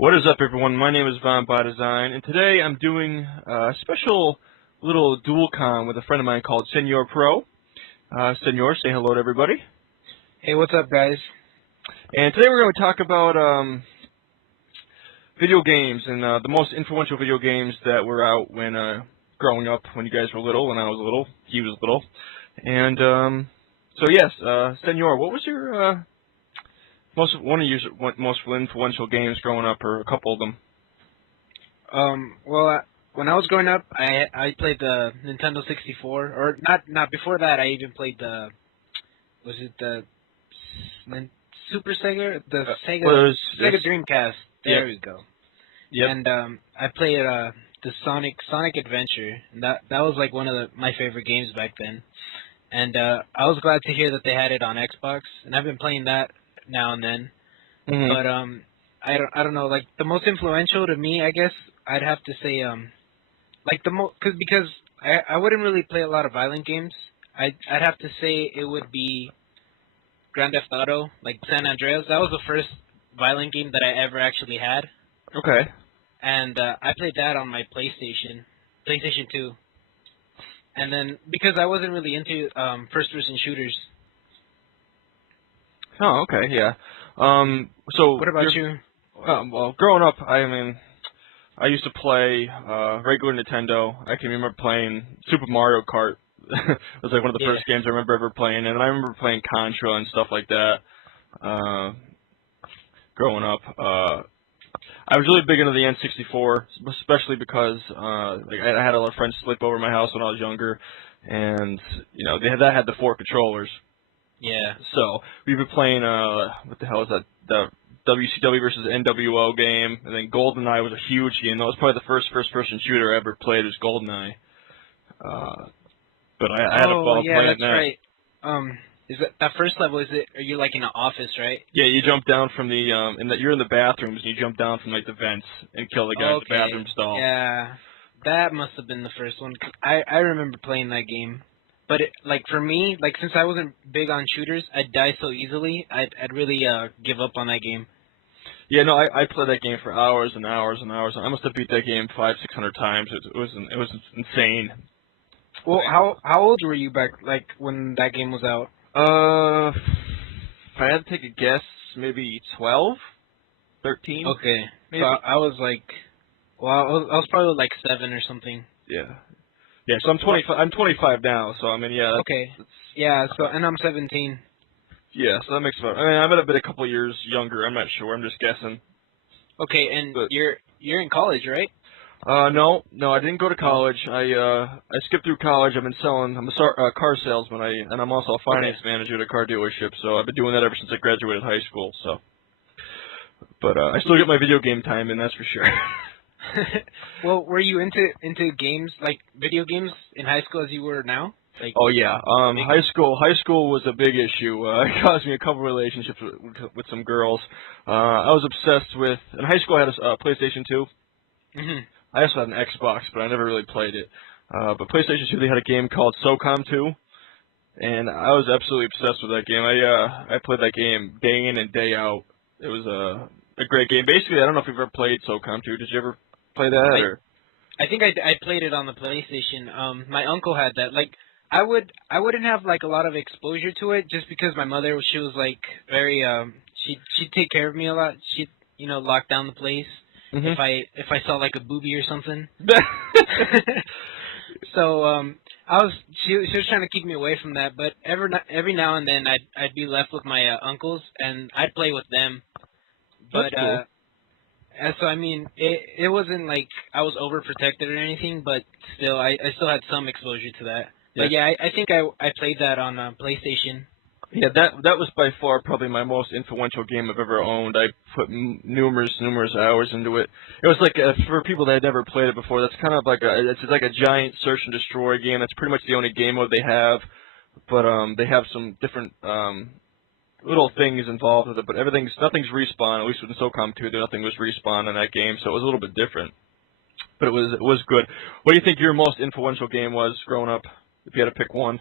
What is up, everyone? My name is Von by Design, and today I'm doing a special little dual con with a friend of mine called SrProe. Senor, say hello to everybody. Hey, what's up, guys? And today we're going to talk about video games and the most influential video games that were out when growing up, when you guys were little, when I was little, he was little. And so yes, Senor, what was your one of your most influential games growing up, or a couple of them? When I was growing up, I played the Nintendo 64, or not before that. I even played the Super Sega, the Sega Dreamcast. There we go. Yep. And I played the Sonic Adventure, and that was like one of my favorite games back then. And I was glad to hear that they had it on Xbox, and I've been playing that now and then. Mm-hmm. But I don't know, like the most influential to me, I guess I'd have to say like because I wouldn't really play a lot of violent games. I'd have to say it would be Grand Theft Auto, like San Andreas. That was the first violent game that I ever actually had. Okay. And I played that on my PlayStation 2. And then because I wasn't really into first-person shooters. Oh, okay, yeah. So What about you? Well, growing up, I used to play regular Nintendo. I can remember playing Super Mario Kart. It was like one of the first games I remember ever playing, and I remember playing Contra and stuff like that. Growing up, I was really big into the N64, especially because like I had a lot of friends sleep over at my house when I was younger, and that had the 4 controllers. Yeah. So we've been playing what the hell is that? The WCW versus NWO game, and then GoldenEye was a huge game. That was probably the first-person shooter I ever played. Was GoldenEye. But I had a ball playing that's that. Right. Is that first level? Are you like in an office, right? Yeah, you jump down from the you're in the bathrooms, and you jump down from like the vents and kill the guy in the bathroom stall. Yeah, that must have been the first one. I remember playing that game. But like for me, like since I wasn't big on shooters, I'd die so easily. I'd really give up on that game. Yeah, no, I played that game for hours and hours and hours. I must have beat that game 500-600 times. It was insane. Well, how old were you back like when that game was out? If I had to take a guess, maybe 12, 13. Okay, maybe. so I was like, well, I was probably like 7 or something. Yeah. Yeah, so I'm 25. I'm 25 now, so I mean, yeah. Okay. Yeah. So and I'm 17. Yeah, so that makes about. I might have been a couple years younger. I'm not sure. I'm just guessing. Okay, and you're in college, right? No, I didn't go to college. I skipped through college. I've been selling. I'm a car salesman. And I'm also a finance manager at a car dealership. So I've been doing that ever since I graduated high school. So, but I still get my video game time in, that's for sure. Well, were you into games, like video games, in high school as you were now? Like, oh yeah, high school was a big issue. It caused me a couple relationships with some girls. I was obsessed with. In high school, I had a PlayStation 2. Mm-hmm. I also had an Xbox, but I never really played it. But PlayStation 2, they had a game called SOCOM 2, and I was absolutely obsessed with that game. I played that game day in and day out. It was a great game. Basically, I don't know if you've ever played SOCOM 2. Did you ever play that? I think I played it on the PlayStation. My uncle had that. Like, I wouldn't have like a lot of exposure to it just because my mother, she was like very she'd take care of me a lot. She'd lock down the place. Mm-hmm. If I saw like a boobie or something. So she was trying to keep me away from that, but every now and then I'd be left with my uncles and I'd play with them. But that's cool. And so I mean it wasn't like I was overprotected or anything, but still I still had some exposure to that. But yeah, I think I played that on PlayStation. Yeah, that was by far probably my most influential game I've ever owned. I put numerous hours into it. It was like for people that had never played it before. That's kind of like it's like a giant search and destroy game. That's pretty much the only game mode they have, but they have some different little things involved with it. But nothing's respawn. At least with SOCOM 2, nothing was respawn in that game, so it was a little bit different. But it was good. What do you think your most influential game was growing up? If you had to pick one.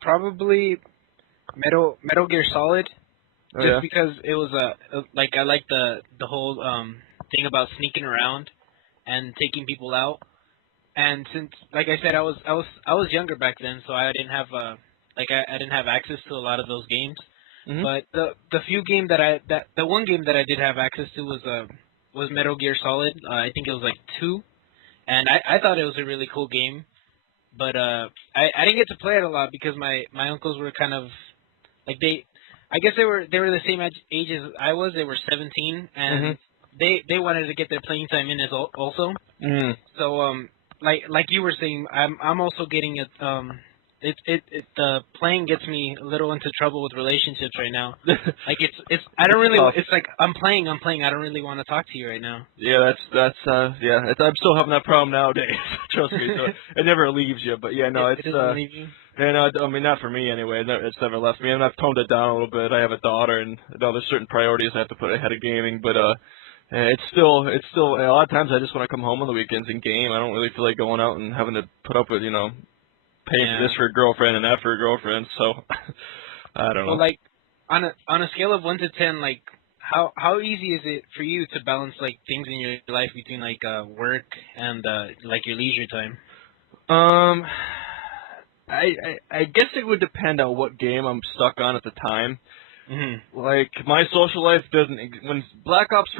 Probably Metal Gear Solid. Oh, just yeah. because it was like I like the whole thing about sneaking around and taking people out. And since, like I said, I was younger back then, so I didn't have I didn't have access to a lot of those games. Mhm. But the few game the one game that I did have access to was Metal Gear Solid. I think it was like 2, and I thought it was a really cool game. But I didn't get to play it a lot because my uncles were kind of like I guess they were the same age as I was. They were 17, and Mhm. they wanted to get their playing time in as also. Mhm. So like you were saying, I'm also getting it. The playing gets me a little into trouble with relationships right now. Like it's I don't It's really, tough. it's like I'm playing. I don't really want to talk to you right now. Yeah, yeah. I'm still having that problem nowadays. Trust me. So it never leaves you. But yeah, no, It doesn't leave you. and I mean, not for me anyway. It's never left me, and I've toned it down a little bit. I have a daughter, and there's certain priorities I have to put ahead of gaming. But it's still a lot of times I just want to come home on the weekends and game. I don't really feel like going out and having to put up with paying for Yeah. this for a girlfriend and that for a girlfriend. So I don't Well, know. like on a scale of 1 to 10, like how easy is it for you to balance like things in your life between like work and like your leisure time? Um, I guess it would depend on what game I'm stuck on at the time. Mhm. Like my social life doesn't when Black Ops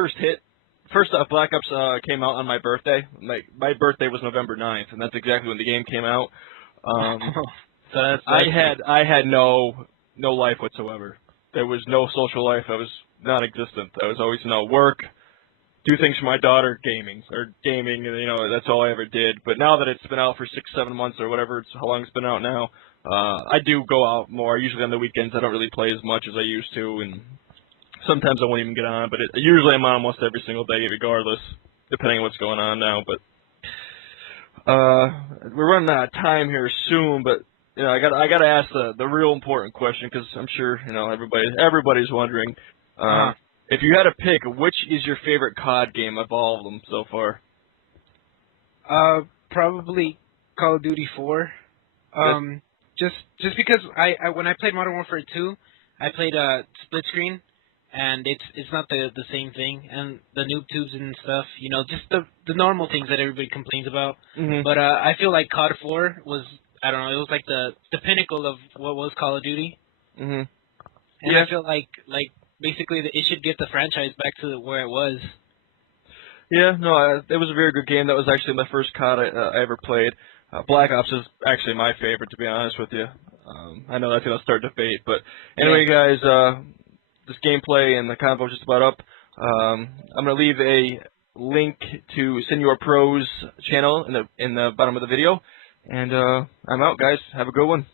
first off Black Ops came out on my birthday. Like my birthday was November 9th, and that's exactly when the game came out. Um, So I that's had I had no life whatsoever. There was no social life. I was non-existent. I was always work, do things for my daughter, gaming, and that's all I ever did. But now that it's been out for 6-7 months or whatever, it's how long it's been out now. I do go out more. Usually on the weekends, I don't really play as much as I used to, and sometimes I won't even get on. But usually I'm on almost every single day, regardless, depending on what's going on now. But we're running out of time here soon. But I gotta ask the real important question because I'm sure everybody's wondering. uh-huh. If you had to pick, which is your favorite COD game of all of them so far? Probably Call of Duty 4. Good. Just because I when I played Modern Warfare 2, I played split screen, and it's not the same thing, and the noob tubes and stuff, just the normal things that everybody complains about. Mhm. But I feel like COD 4 was, I don't know, it was like the pinnacle of what was Call of Duty, Mhm. and Yeah. I feel like basically it should get the franchise back to where it was. Yeah. No, it was a very good game. That was actually my first COD I ever played. Black Ops is actually my favorite, to be honest with you. I know that's gonna start debate, but Yeah. anyway, guys, this gameplay and the convo is just about up. I'm gonna leave a link to SrProe's channel in the bottom of the video, and I'm out, guys. Have a good one.